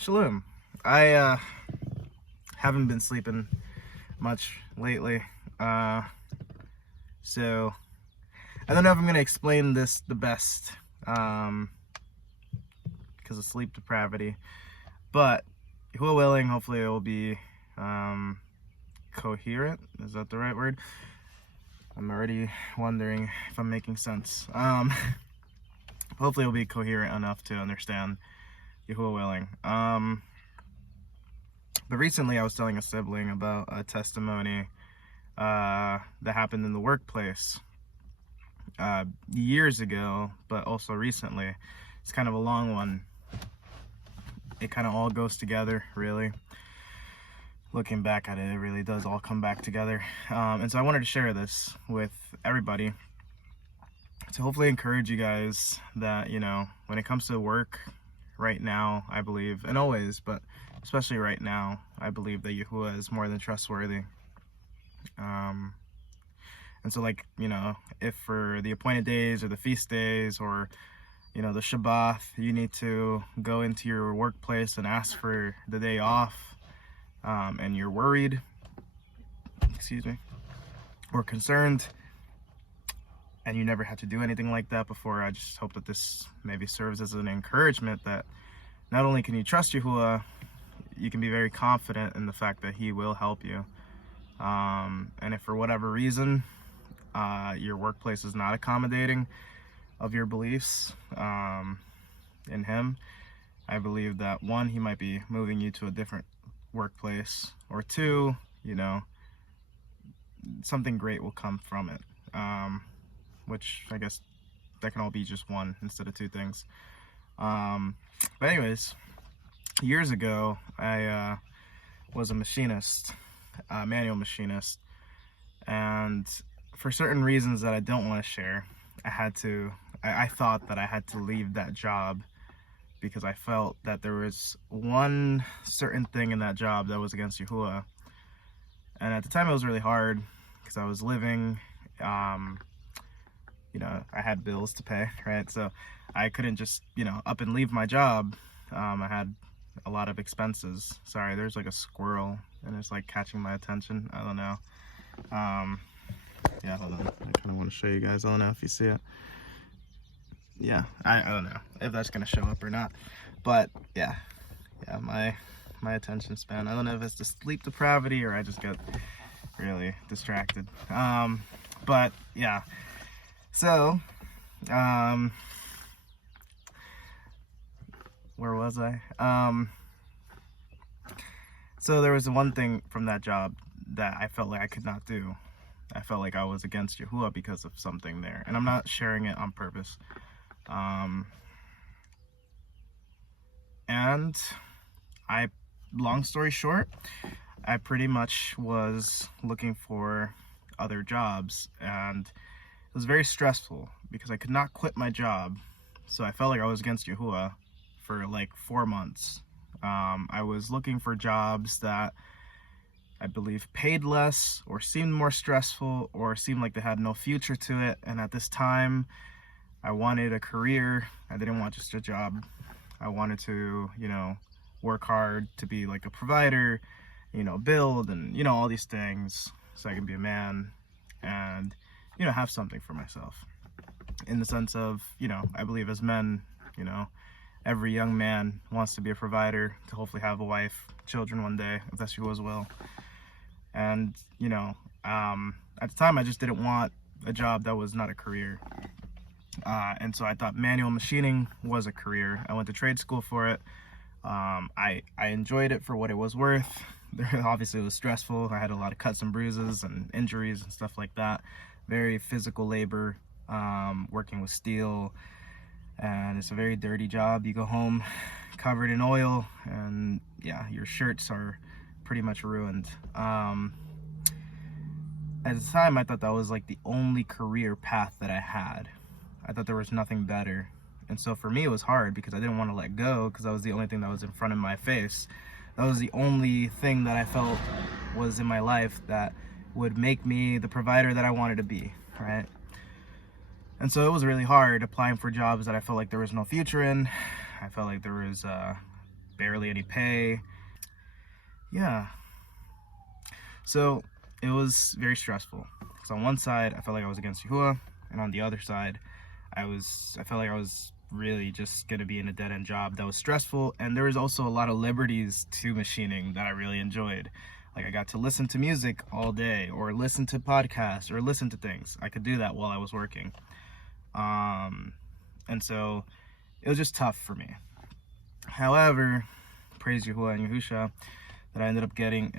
Shalom. I haven't been sleeping much lately, so I don't know if I'm gonna explain this the best because of sleep depravity, but who willing, hopefully it will be coherent. Is that the right word? I'm already wondering if I'm making sense. Hopefully it'll be coherent enough to understand Yahuwah willing. But recently I was telling a sibling about a testimony that happened in the workplace years ago, but also recently. It's kind of a long one. It kind of all goes together, really. Looking back at it, it really does all come back together. And so I wanted to share this with everybody to hopefully encourage you guys that, when it comes to work right now, I believe, and always, but especially right now, I believe that Yahuwah is more than trustworthy. And so, if for the appointed days or the feast days or, the Shabbat, you need to go into your workplace and ask for the day off, and you're worried, or concerned, and you never had to do anything like that before, I just hope that this maybe serves as an encouragement that not only can you trust Yahuwah, you can be very confident in the fact that He will help you. And if for whatever reason your workplace is not accommodating of your beliefs in Him, I believe that one, He might be moving you to a different workplace, or two, something great will come from it, which I guess that can all be just one instead of two things. But anyways, years ago, I was a machinist, manual machinist, and for certain reasons that I don't want to share, I thought that I had to leave that job because I felt that there was one certain thing in that job that was against Yahuwah. And at the time it was really hard because I was living, I had bills to pay, right? So I couldn't just, up and leave my job. I had a lot of expenses. Sorry, there's like a squirrel and it's like catching my attention. I don't know. Yeah, hold on. I kind of want to show you guys. I don't know if you see it. Yeah, I don't know if that's gonna show up or not, but yeah, my attention span, I don't know if it's the sleep depravity or I just get really distracted. But yeah, so where was I? So there was one thing from that job that I felt like I could not do. I felt like I was against Yahuwah because of something there, and I'm not sharing it on purpose. And long story short, I pretty much was looking for other jobs, and it was very stressful because I could not quit my job. So I felt like I was against Yahuwah for like 4 months. I was looking for jobs that I believe paid less or seemed more stressful or seemed like they had no future to it. And at this time, I wanted a career. I didn't want just a job. I wanted to, work hard to be like a provider, build and, all these things so I can be a man and, have something for myself. In the sense of, I believe as men, every young man wants to be a provider, to hopefully have a wife, children one day, if that's Yahuwah's will. And, at the time I just didn't want a job that was not a career. And so I thought manual machining was a career. I went to trade school for it. I enjoyed it for what it was worth. Obviously it was stressful. I had a lot of cuts and bruises and injuries and stuff like that. Very physical labor, working with steel, and it's a very dirty job. You go home covered in oil and yeah, your shirts are pretty much ruined. At the time I thought that was like the only career path that I had. I thought there was nothing better. And so for me it was hard because I didn't want to let go because that was the only thing that was in front of my face. That was the only thing that I felt was in my life that would make me the provider that I wanted to be, right? And so it was really hard applying for jobs that I felt like there was no future in. I felt like there was barely any pay. Yeah. So it was very stressful. So on one side, I felt like I was against Yahuwah, and on the other side, I felt like I was really just gonna be in a dead-end job that was stressful. And there was also a lot of liberties to machining that I really enjoyed. Like, I got to listen to music all day, or listen to podcasts, or listen to things. I could do that while I was working. And so it was just tough for me. However, praise Yahuwah and Yahusha, that I ended up getting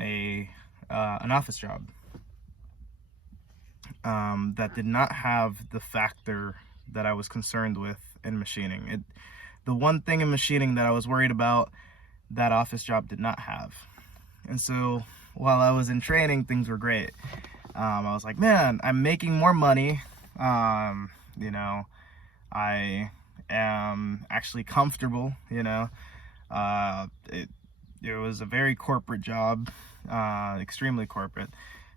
an office job that did not have the factor that I was concerned with in machining. The one thing in machining that I was worried about, that office job did not have. And so while I was in training, things were great. I was like, man, I'm making more money. You know, I am actually comfortable, you know. It was a very corporate job, extremely corporate.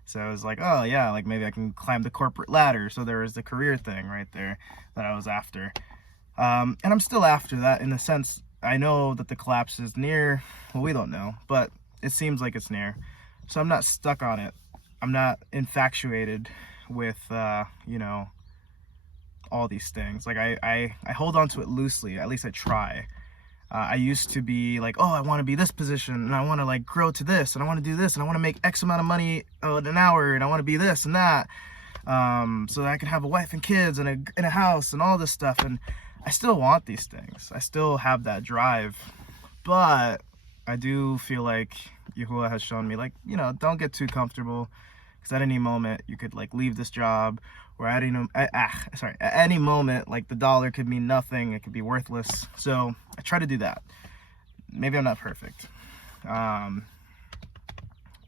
So I was like, oh yeah, like maybe I can climb the corporate ladder. So there was the career thing right there that I was after. And I'm still after that, in the sense, I know that the collapse is near. Well, we don't know, but it seems like it's near. So I'm not stuck on it. I'm not infatuated with, you know, all these things. Like, I hold on to it loosely. At least I try. I used to be like, oh, I want to be this position, and I want to like grow to this, and I want to do this, and I want to make X amount of money an hour, and I want to be this and that, so that I can have a wife and kids and a house and all this stuff. And I still want these things. I still have that drive, but I do feel like Yahuwah has shown me, like, you know, don't get too comfortable, because at any moment you could like leave this job, or at any moment, like, the dollar could mean nothing. It could be worthless. So I try to do that. Maybe I'm not perfect.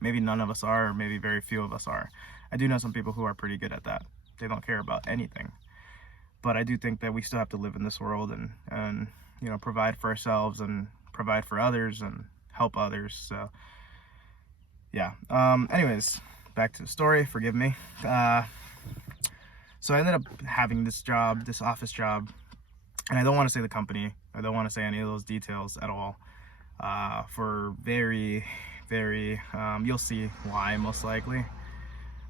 Maybe none of us are, or maybe very few of us are. I do know some people who are pretty good at that. They don't care about anything. But I do think that we still have to live in this world and you know, provide for ourselves and provide for others and help others. So yeah. Anyways, back to the story. Forgive me. So I ended up having this job, this office job, and I don't want to say the company. I don't want to say any of those details at all. For very, very, you'll see why, most likely.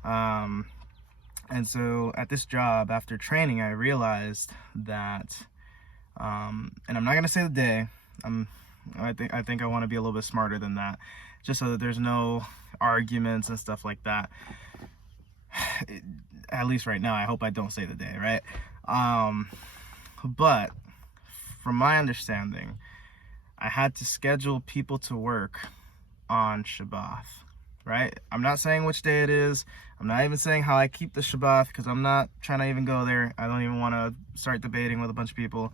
And so at this job, after training, I realized that, and I'm not gonna say the day. I think I want to be a little bit smarter than that, just so that there's no arguments and stuff like that. At least right now, I hope I don't say the day, right? But from my understanding, I had to schedule people to work on Shabbat, right? I'm not saying which day it is. I'm not even saying how I keep the Shabbat, because I'm not trying to even go there. I don't even want to start debating with a bunch of people.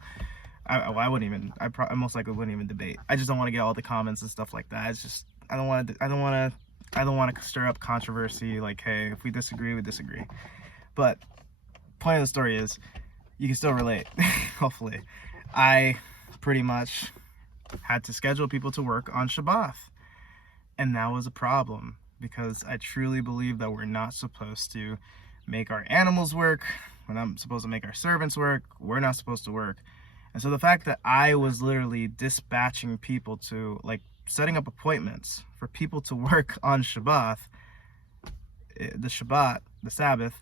I most likely wouldn't even debate. I just don't want to get all the comments and stuff like that. It's just, I don't want to stir up controversy. Like, hey, if we disagree, we disagree. But point of the story is, you can still relate. Hopefully. I pretty much had to schedule people to work on Shabbat, and that was a problem, because I truly believe that we're not supposed to make our animals work. We're not supposed to make our servants work. We're not supposed to work. And so the fact that I was literally dispatching people to, like, setting up appointments for people to work on Shabbat, the Sabbath,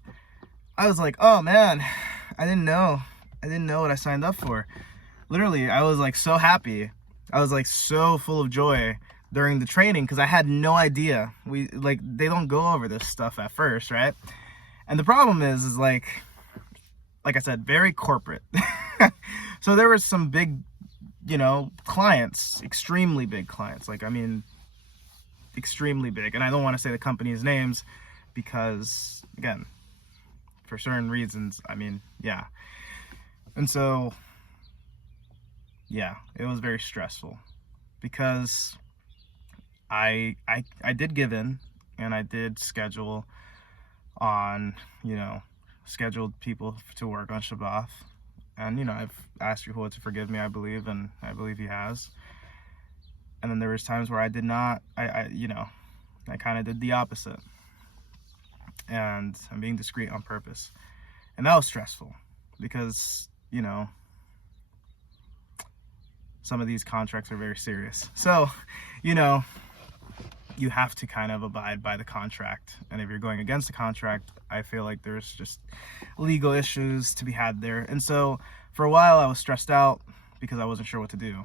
I was like, oh man, I didn't know what I signed up for. Literally, I was like so happy. I was like so full of joy during the training, because I had no idea. They don't go over this stuff at first, right? And the problem is like I said, very corporate. So there were some big, you know, clients, extremely big clients. Like, I mean, extremely big. And I don't want to say the company's names, because, again, for certain reasons, I mean, yeah. And so, yeah, it was very stressful, because I did give in, and I did schedule on, you know, scheduled people to work on Shabbat. And, you know, I've asked Yahuwah to forgive me, I believe, and I believe he has. And then there was times where I did not, you know, I kind of did the opposite. And I'm being discreet on purpose. And that was stressful, because, you know, some of these contracts are very serious. So, you know, you have to kind of abide by the contract. And if you're going against the contract, I feel like there's just legal issues to be had there. And so for a while I was stressed out because I wasn't sure what to do.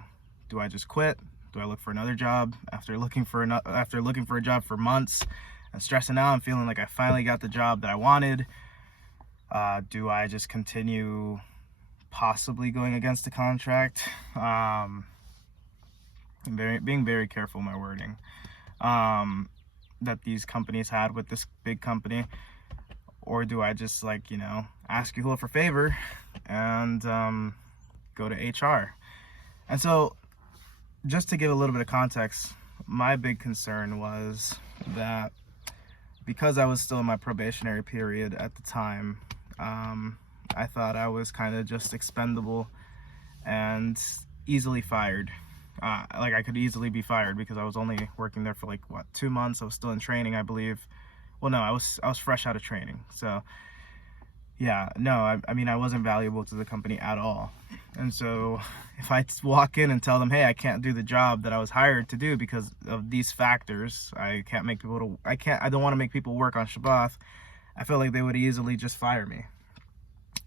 Do I just quit? Do I look for another job after looking for a job for months and stressing out and feeling like I finally got the job that I wanted? Do I just continue possibly going against the contract? Being very careful with my wording that these companies had with this big company. Or do I just, like, you know, ask Yahuwah for favor and go to HR? And so, just to give a little bit of context, my big concern was that because I was still in my probationary period at the time, I thought I was kind of just expendable and easily fired. Like, I could easily be fired because I was only working there for, like, what, 2 months. I was still in training, I believe. Well, no, I was fresh out of training. So yeah, no, I mean, I wasn't valuable to the company at all. And so if I walk in and tell them, hey, I can't do the job that I was hired to do because of these factors, I don't want to make people work on Shabbat, I feel like they would easily just fire me.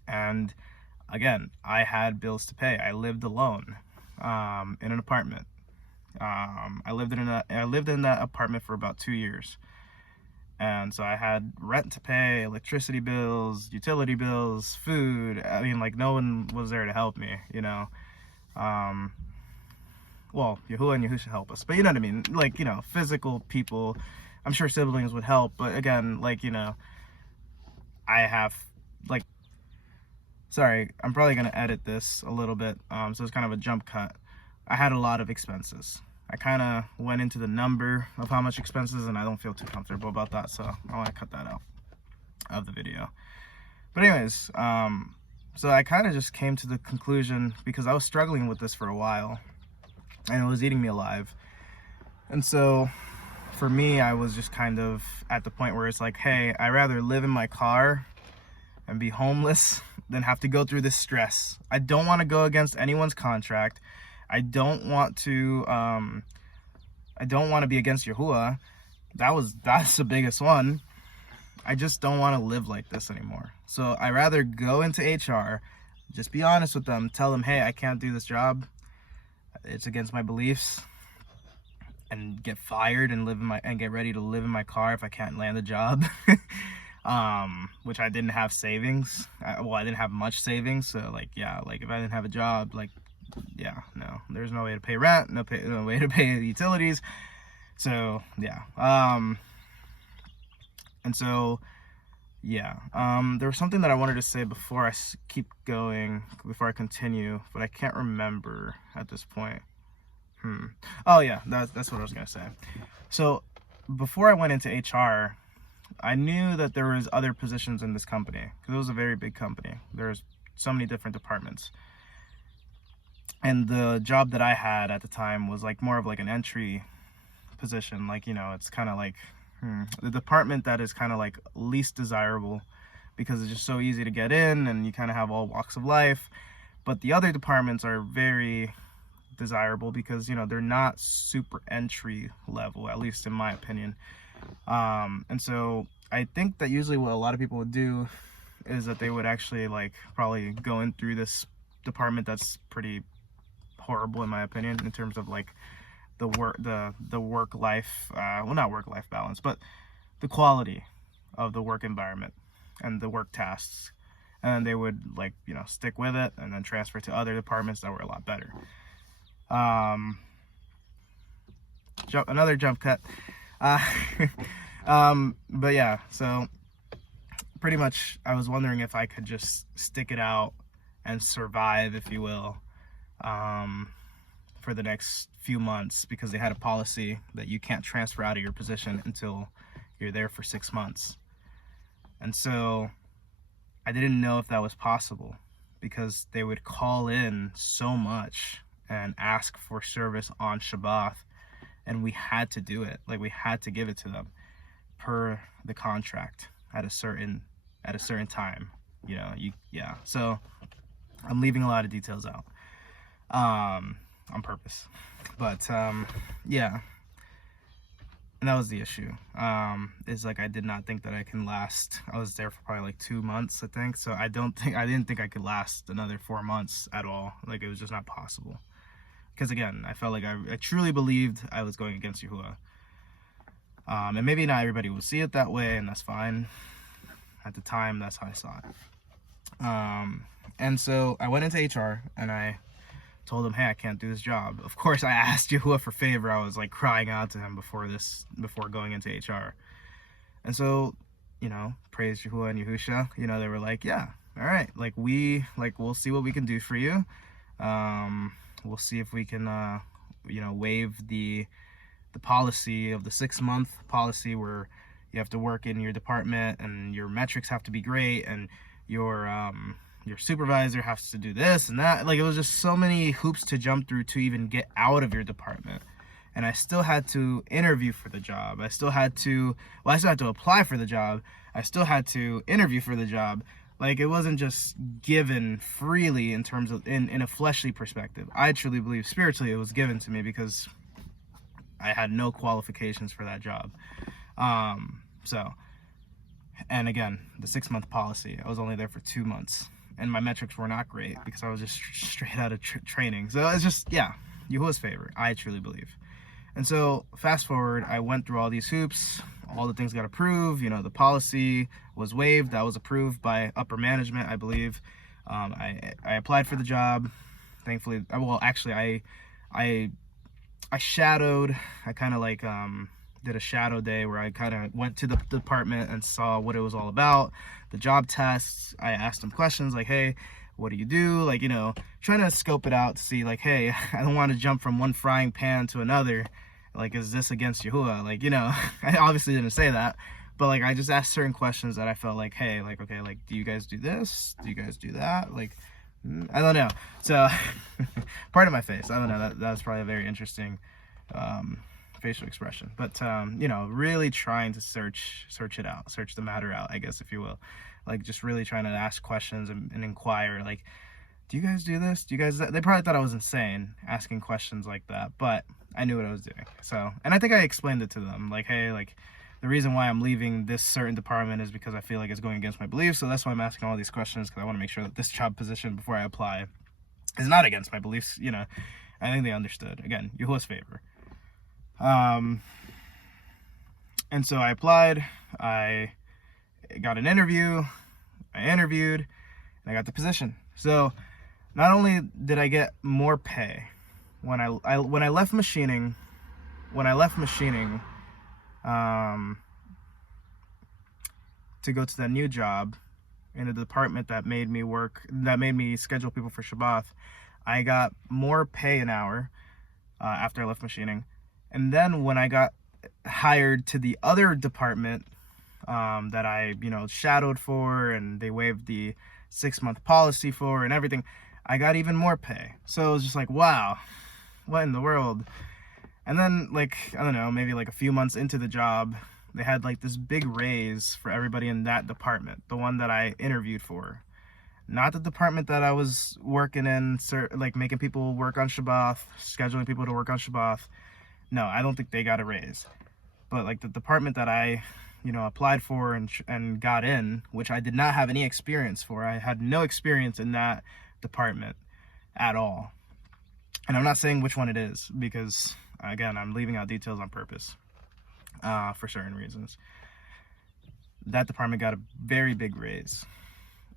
And again, I had bills to pay. I lived alone in an apartment. I lived in that apartment for about 2 years. And so I had rent to pay, electricity bills, utility bills, food. I mean, like, no one was there to help me, you know. Well, Yahuwah and Yahusha help us, but you know what I mean? Like, you know, physical people. I'm sure siblings would help, but again, like, you know, I have, like, sorry, I'm probably going to edit this a little bit, so it's kind of a jump cut. I had a lot of expenses. I kind of went into the number of how much expenses, and I don't feel too comfortable about that, so I want to cut that out of the video. But anyways, so I kind of just came to the conclusion, because I was struggling with this for a while, and it was eating me alive. And so for me, I was just kind of at the point where it's like, hey, I'd rather live in my car and be homeless than have to go through this stress. I don't want to go against anyone's contract. I don't want to be against Yahuwah. That's the biggest one. I just don't want to live like this anymore. So I rather go into HR, just be honest with them, tell them, hey, I can't do this job. It's against my beliefs, and get fired and get ready to live in my car if I can't land a job. Which I didn't have savings. I didn't have much savings. So, like, yeah, like, if I didn't have a job, like, yeah, no, there's no way to pay rent, no way to pay the utilities. So yeah, and so yeah, there was something that I wanted to say before I keep going, before I continue, but I can't remember at this point. Oh yeah, that's what I was gonna say. So before I went into HR, I knew that there was other positions in this company, because it was a very big company. There's so many different departments. And the job that I had at the time was like more of like an entry position. Like, you know, it's kind of like the department that is kind of like least desirable, because it's just so easy to get in and you kind of have all walks of life. But the other departments are very desirable because, you know, they're not super entry level, at least in my opinion. And so I think that usually what a lot of people would do is that they would actually, like, probably go in through this department that's pretty horrible in my opinion, in terms of like the work life, well, not work life balance, but the quality of the work environment and the work tasks. And they would, like, you know, stick with it and then transfer to other departments that were a lot better. Another jump cut. But yeah, so pretty much I was wondering if I could just stick it out and survive, if you will, for the next few months, because they had a policy that you can't transfer out of your position until you're there for 6 months. And so I didn't know if that was possible, because they would call in so much and ask for service on Shabbat, and we had to do it. Like, we had to give it to them per the contract at a certain time, you know. So I'm leaving a lot of details out. on purpose. But yeah, and that was the issue. Is like I did not think that I can last. I was there for probably like 2 months, I think. So I didn't think I could last another 4 months at all. Like, it was just not possible. Because again, I felt like I truly believed I was going against Yahuwah. And maybe not everybody will see it that way, and that's fine. At the time, that's how I saw it. And so I went into HR and I told him, hey, I can't do this job. Of course, I asked Yahuwah for favor. I was like crying out to him before going into HR. And so, praise Yahuwah and Yahusha, they were like, yeah, all right, we'll see what we can do for you. We'll see if we can, waive the policy of the 6-month policy where you have to work in your department and your metrics have to be great and your supervisor has to do this and that. Like, it was just so many hoops to jump through to even get out of your department. And I still had to interview for the job. I still had to apply for the job. I still had to interview for the job. Like, it wasn't just given freely in terms of in a fleshly perspective. I truly believe spiritually it was given to me because I had no qualifications for that job. And again, the 6-month policy, I was only there for 2 months and my metrics were not great because I was just straight out of training. So it's just, yeah, Yahuwah's favor, I truly believe. And so fast forward, I went through all these hoops, all the things got approved, the policy was waived, that was approved by upper management, I believe. I applied for the job, thankfully. Well, actually, I shadowed. I kind of like did a shadow day where I kind of went to the department and saw what it was all about, the job tests. I asked them questions like, hey, what do you do? Like, trying to scope it out to see like, hey, I don't want to jump from one frying pan to another. Like, is this against Yahuwah? Like, I obviously didn't say that, but like, I just asked certain questions that I felt like, hey, like, okay, like, do you guys do this? Do you guys do that? Like, I don't know. So part of my face, I don't know, that was probably a very interesting facial expression, but really trying to search the matter out, I guess, if you will. Like, just really trying to ask questions and inquire, like, do you guys do this? Do you guys, they probably thought I was insane asking questions like that, but I knew what I was doing. So, and I think I explained it to them, like, hey, like, the reason why I'm leaving this certain department is because I feel like it's going against my beliefs. So that's why I'm asking all these questions, because I want to make sure that this job position before I apply is not against my beliefs. I think they understood. Again, Yahuwah's favor. And so I applied. I got an interview. I interviewed, and I got the position. So not only did I get more pay when I left machining. To go to that new job in a department that made me schedule people for Shabbat, I got more pay an hour after I left machining. And then when I got hired to the other department that I, shadowed for, and they waived the 6-month policy for and everything, I got even more pay. So it was just like, wow, what in the world? And then, like, I don't know, maybe like a few months into the job, they had like this big raise for everybody in that department, the one that I interviewed for. Not the department that I was working in, like making people work on Shabbat, scheduling people to work on Shabbat. No, I don't think they got a raise. But like the department that I, applied for and got in, which I did not have any experience for. I had no experience in that department at all. And I'm not saying which one it is because, again, I'm leaving out details on purpose for certain reasons. That department got a very big raise.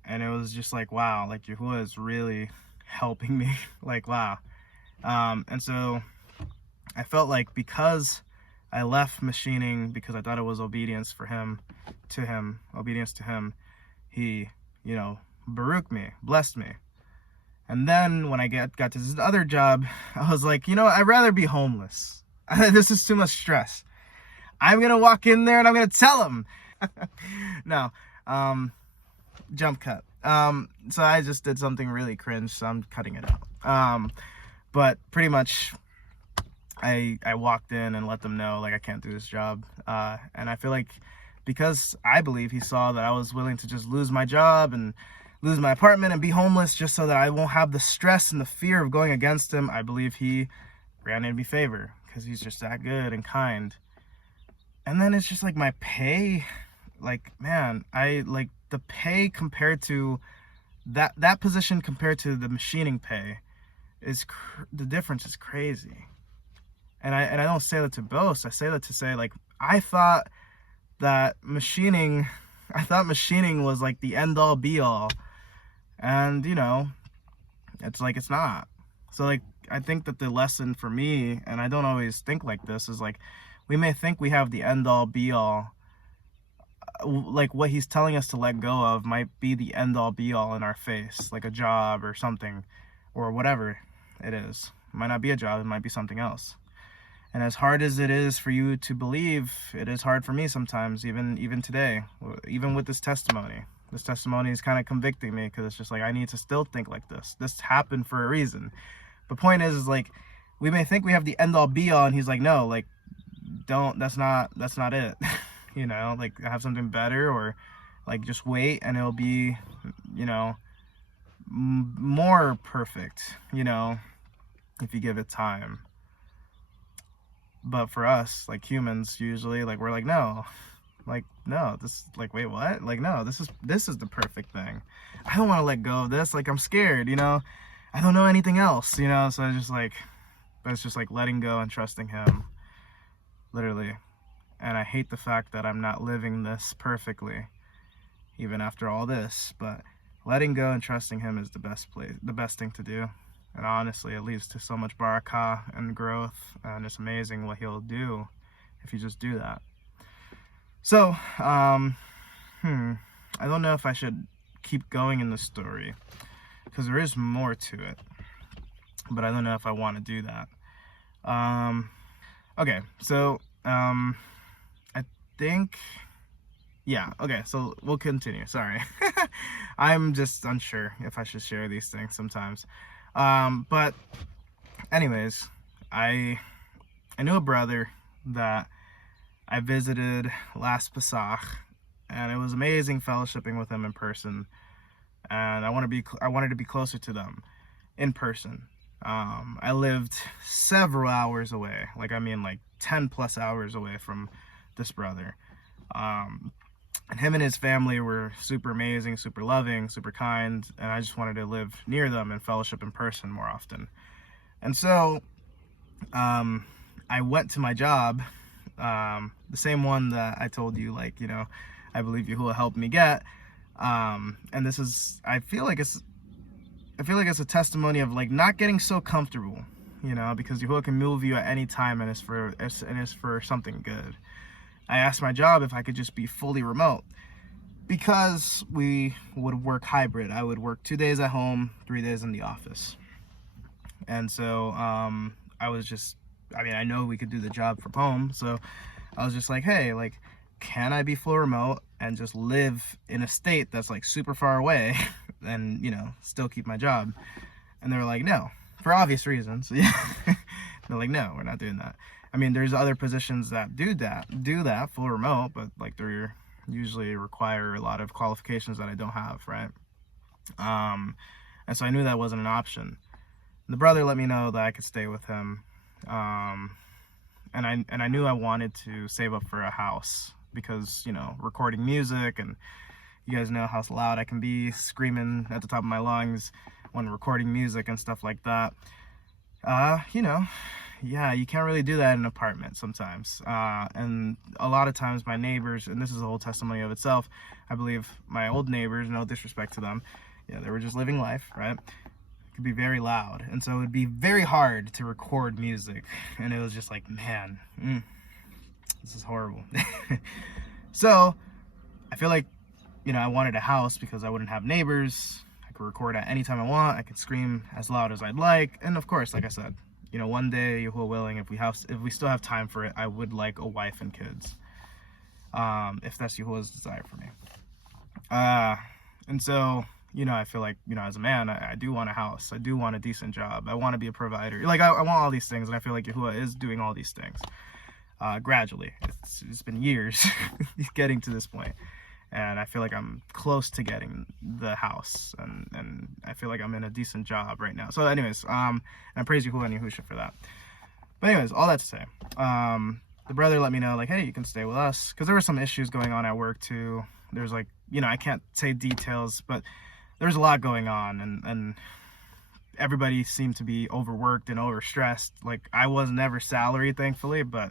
And it was just like, wow, like Yahuwah is really helping me. Like, wow. And so I felt like because I left machining because I thought it was obedience to him, he, Baruch me, blessed me. And then when I got to this other job, I was like, I'd rather be homeless. This is too much stress. I'm going to walk in there and I'm going to tell him. No, jump cut. So I just did something really cringe, so I'm cutting it out. But pretty much I walked in and let them know, like, I can't do this job. And I feel like because I believe he saw that I was willing to just lose my job and lose my apartment and be homeless just so that I won't have the stress and the fear of going against him. I believe he granted me favor because he's just that good and kind. And then it's just like my pay, like, man, I like the pay compared to that position compared to the machining pay is the difference is crazy. And I don't say that to boast. I say that to say, like, I thought machining was like the end all be all, and you know, it's like it's not. So like, I think that the lesson for me, and I don't always think like this, is like, we may think we have the end all be all, like what he's telling us to let go of might be the end all be all in our face, like a job or something, or whatever it is. It might not be a job, it might be something else. And as hard as it is for you to believe, it is hard for me sometimes, even today, even with this testimony. This testimony is kind of convicting me, because it's just like, I need to still think like this. This happened for a reason. The point is like, we may think we have the end all be all, and he's like, no, like, don't, that's not it. You know, like, have something better, or like just wait and it'll be, you know, more perfect, you know, if you give it time. But for us, like humans, usually, like, we're like, no, this, like, wait, what? Like, no, this is the perfect thing. I don't want to let go of this. Like, I'm scared, you know, I don't know anything else, you know. So it's just like, but it's just like letting go and trusting him, literally. And I hate the fact that I'm not living this perfectly, even after all this. But letting go and trusting him is the best thing to do. And honestly, it leads to so much barakah and growth, and it's amazing what he'll do if you just do that. So, I don't know if I should keep going in the story, because there is more to it, but I don't know if I want to do that. Okay, so, I think, yeah, okay, so we'll continue, sorry. I'm just unsure if I should share these things sometimes. But anyways, I knew a brother that I visited last Pesach, and it was amazing fellowshipping with him in person. And I wanted to be closer to them in person. I lived several hours away, like, I mean, like 10 plus hours away from this brother. And him and his family were super amazing, super loving, super kind, and I just wanted to live near them and fellowship in person more often. And so I went to my job, the same one that I told you, like, you know, I believe Yahuwah helped me get. And this is, I feel like it's a testimony of, like, not getting so comfortable, you know, because Yahuwah can move you at any time, and it's for something good. I asked my job if I could just be fully remote, because we would work hybrid. I would work 2 days at home, 3 days in the office. And so I know we could do the job from home, so I was just like, hey, like, can I be full remote and just live in a state that's like super far away and, you know, still keep my job? And they were like, no, for obvious reasons. They're like, no, we're not doing that. I mean, there's other positions that do that full remote, but like, they're usually require a lot of qualifications that I don't have, right? And so I knew that wasn't an option. The brother let me know that I could stay with him, and I knew I wanted to save up for a house, because, you know, recording music, and you guys know how loud I can be, screaming at the top of my lungs when recording music and stuff like that. You know, yeah, you can't really do that in an apartment sometimes. And a lot of times my neighbors, and this is a whole testimony of itself, I believe my old neighbors, no disrespect to them, yeah, they were just living life, right? It could be very loud. And so it would be very hard to record music. And it was just like, man, this is horrible. So I feel like, you know, I wanted a house because I wouldn't have neighbors. I could record at any time I want. I could scream as loud as I'd like. And of course, like I said, you know, one day, Yahuwah willing, if we still have time for it, I would like a wife and kids, if that's Yahuwah's desire for me. And so, you know, I feel like, you know, as a man, I do want a house. I do want a decent job. I want to be a provider. Like, I want all these things, and I feel like Yahuwah is doing all these things gradually. It's been years getting to this point. and I feel like I'm close to getting the house, and I feel like I'm in a decent job right now. So anyways, and I praise Yahuwah and Yahusha for that. But anyways, all that to say, the brother let me know, like, hey, you can stay with us, because there were some issues going on at work too. There's like, you know, I can't say details, but there's a lot going on, and everybody seemed to be overworked and overstressed. Like, I was never salaried, thankfully, but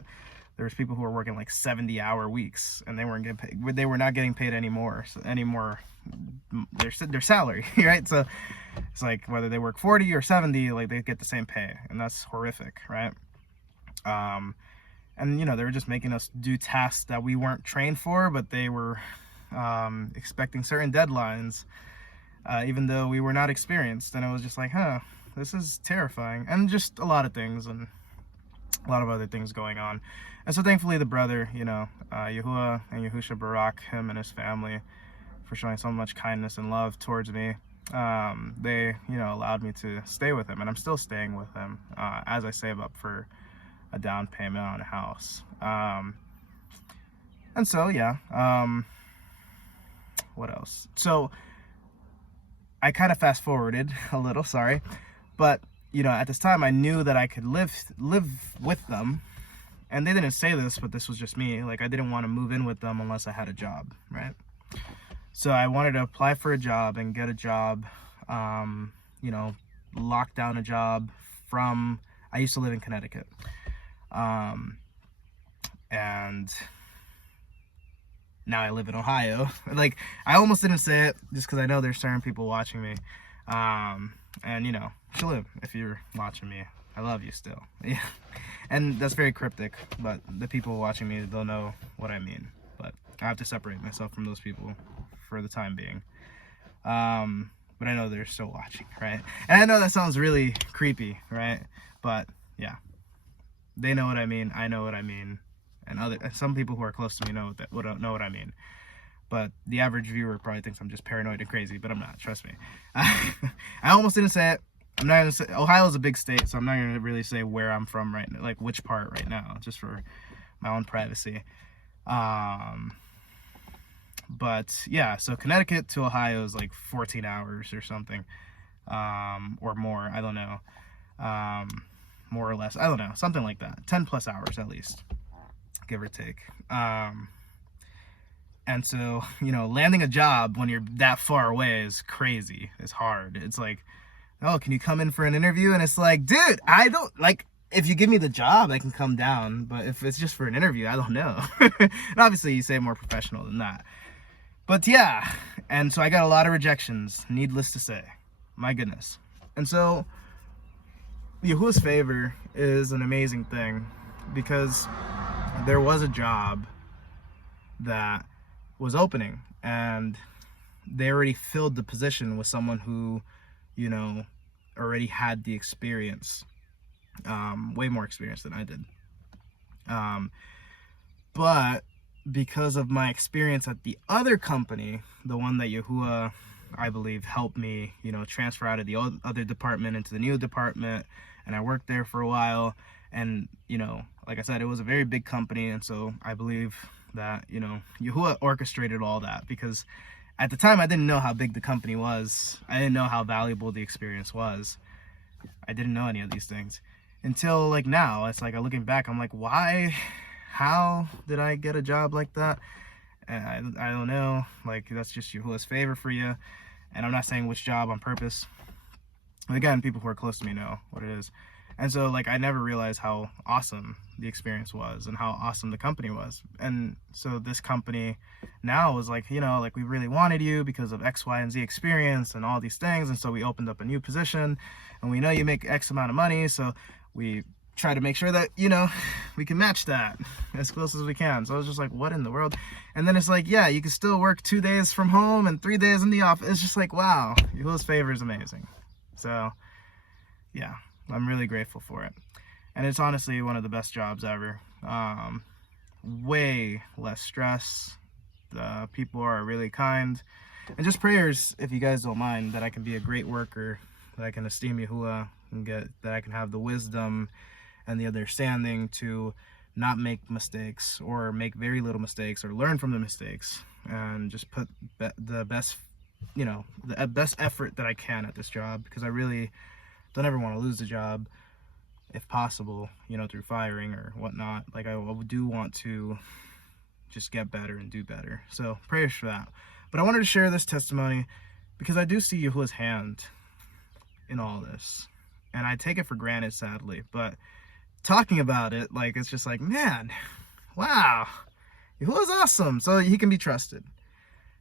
there was people who were working like 70-hour weeks, and they weren't getting paid. They were not getting paid anymore. Their salary, right? So it's like whether they work 40 or 70, like they get the same pay, and that's horrific, right? And you know, they were just making us do tasks that we weren't trained for, but they were expecting certain deadlines, even though we were not experienced. And it was just like, huh, this is terrifying. And just a lot of things, and a lot of other things going on. And so thankfully the brother, you know, Yahuwah and Yahusha Barak him and his family for showing so much kindness and love towards me. They, you know, allowed me to stay with him, and I'm still staying with him as I save up for a down payment on a house. And so yeah, what else? So I kind of fast forwarded a little, sorry, but you know, at this time I knew that I could live with them, and they didn't say this, but this was just me. Like, I didn't want to move in with them unless I had a job, right? So I wanted to apply for a job and get a job, you know, lock down a job from, I used to live in Connecticut. And now I live in Ohio. Like, I almost didn't say it just because I know there's certain people watching me. And you know, shalom, if you're watching me, I love you still. Yeah. And that's very cryptic, but the people watching me, they'll know what I mean. But I have to separate myself from those people for the time being. But I know they're still watching, right? And I know that sounds really creepy, right? But yeah, they know what I mean. I know what I mean. And some people who are close to me know what I mean. But the average viewer probably thinks I'm just paranoid and crazy, but I'm not, trust me. I almost didn't say it. I'm not gonna say, Ohio is a big state, so I'm not gonna really say where I'm from right now, like which part right now, just for my own privacy. But yeah, so Connecticut to Ohio is like 14 hours or something, or more, I don't know, more or less, I don't know, something like that, 10 plus hours at least, give or take. And so, you know, landing a job when you're that far away is crazy. It's hard. It's like, oh, can you come in for an interview? And it's like, dude, I don't, like, if you give me the job, I can come down. But if it's just for an interview, I don't know. And obviously, you say more professional than that. But yeah, and so I got a lot of rejections, needless to say. My goodness. And so, Yahuwah's favor is an amazing thing, because there was a job that was opening, and they already filled the position with someone who, you know, already had the experience, way more experience than I did. But because of my experience at the other company, the one that Yahuwah, I believe, helped me, you know, transfer out of the other department into the new department, and I worked there for a while, and, you know, like I said, it was a very big company, and so I believe that, you know, Yahuwah orchestrated all that, because at the time I didn't know how big the company was. I didn't know how valuable the experience was. I didn't know any of these things until like now. It's like, looking back, I'm like, why, how did I get a job like that? And I don't know. Like, that's just Yahuwah's favor for you. And I'm not saying which job on purpose. Again, people who are close to me know what it is. And so, like, I never realized how awesome the experience was and how awesome the company was. And so this company now was like, you know, like, we really wanted you because of X, Y, and Z experience and all these things. And so we opened up a new position, and we know you make X amount of money. So we try to make sure that, you know, we can match that as close as we can. So I was just like, what in the world? And then it's like, yeah, you can still work 2 days from home and 3 days in the office. It's just like, wow, Yahuwah's favor is amazing. So yeah, I'm really grateful for it. And it's honestly one of the best jobs ever. Way less stress. The people are really kind. And just prayers, if you guys don't mind, that I can be a great worker, that I can esteem Yahuwah, and that I can have the wisdom and the understanding to not make mistakes, or make very little mistakes, or learn from the mistakes, and just put the best, the best effort that I can at this job, because I really don't ever want to lose the job if possible, through firing or whatnot. Like, I do want to just get better and do better. So prayers for that. But I wanted to share this testimony because I do see Yahuwah's hand in all this, and I take it for granted, sadly. But talking about it, like, it's just like, man, wow, Yahuwah's awesome. So he can be trusted.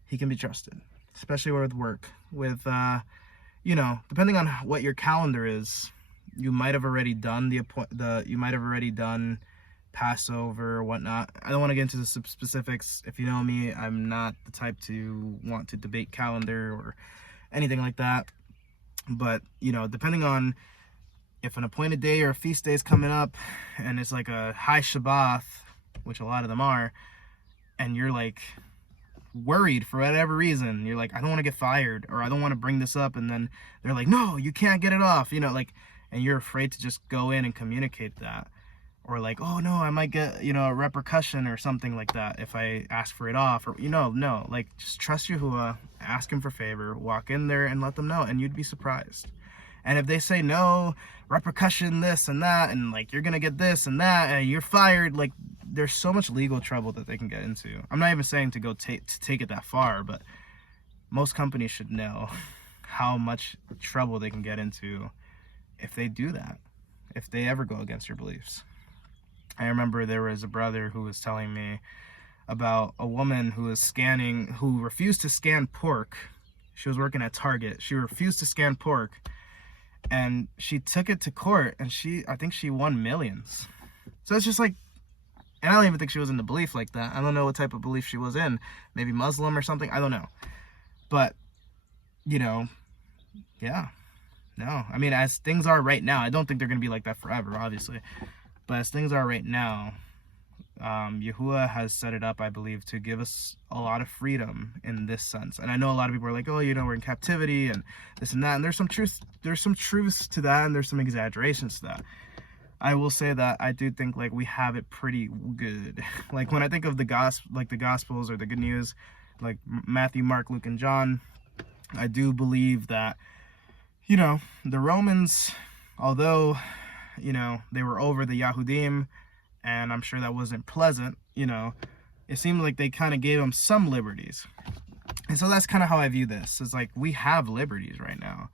He can be trusted, especially with work. With depending on what your calendar is, you might have already done you might have already done Passover or whatnot. I don't want to get into the specifics. If you know me, I'm not the type to want to debate calendar or anything like that. But, depending on if an appointed day or a feast day is coming up and it's like a high Shabbat, which a lot of them are, and you're like worried for whatever reason, you're like, I don't want to get fired, or I don't want to bring this up, and then they're like, no, you can't get it off, and you're afraid to just go in and communicate that. Or like, oh no, I might get, a repercussion or something like that if I ask for it off. Or, no, like, just trust Yahuwah, ask him for favor, walk in there and let them know, and you'd be surprised. And if they say no, repercussion, this and that, and like, you're gonna get this and that, and you're fired, like, there's so much legal trouble that they can get into. I'm not even saying to go to take it that far, but most companies should know how much trouble they can get into if they do that, if they ever go against your beliefs. I remember there was a brother who was telling me about a woman who refused to scan pork. She was working at Target. She refused to scan pork, and she took it to court, and I think she won millions. So it's just like, and I don't even think she was in the belief like that. I don't know what type of belief she was in. Maybe Muslim or something. I don't know. But, yeah. No. I mean, as things are right now, I don't think they're going to be like that forever, obviously. But as things are right now, Yahuwah has set it up, I believe, to give us a lot of freedom in this sense. And I know a lot of people are like, oh, we're in captivity and this and that. And there's some truths to that, and there's some exaggerations to that. I will say that I do think, like, we have it pretty good. Like, when I think of the Gospels or the good news, like Matthew, Mark, Luke, and John, I do believe that, the Romans, although, they were over the Yahudim, and I'm sure that wasn't pleasant, it seemed like they kind of gave them some liberties. And so that's kind of how I view this. It's like, we have liberties right now,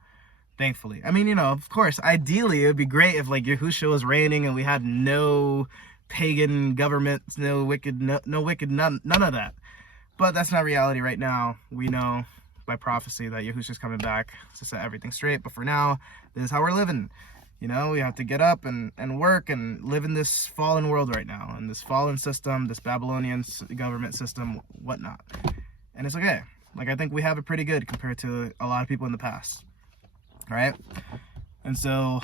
thankfully. I mean, of course, ideally, it would be great if, like, Yahushua was reigning and we had no pagan governments, no wicked, none of that. But that's not reality right now. We know by prophecy that Yahushua's coming back to set everything straight. But for now, this is how we're living. We have to get up and work and live in this fallen world right now, in this fallen system, this Babylonian government system, whatnot. And it's okay. Like, I think we have it pretty good compared to a lot of people in the past, right? And so,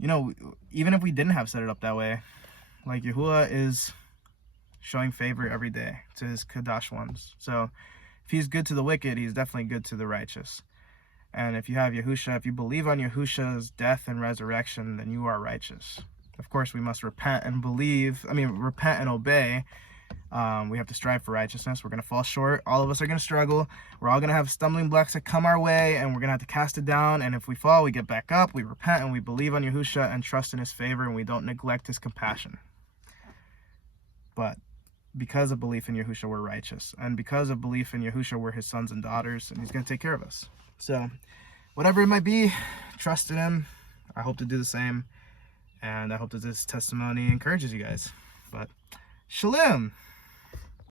even if we didn't have set it up that way, like, Yahuwah is showing favor every day to his Kadash ones. So if he's good to the wicked, he's definitely good to the righteous. And if you have Yahushua, if you believe on Yahushua's death and resurrection, then you are righteous. Of course, we must repent and repent and obey. We have to strive for righteousness. We're going to fall short. All of us are going to struggle. We're all going to have stumbling blocks that come our way, and we're going to have to cast it down. And if we fall, we get back up, we repent, and we believe on Yahushua and trust in his favor, and we don't neglect his compassion. But because of belief in Yahushua, we're righteous. And because of belief in Yahushua, we're his sons and daughters, and he's going to take care of us. So, whatever it might be, trust in him. I hope to do the same. And I hope that this testimony encourages you guys. But, shalom!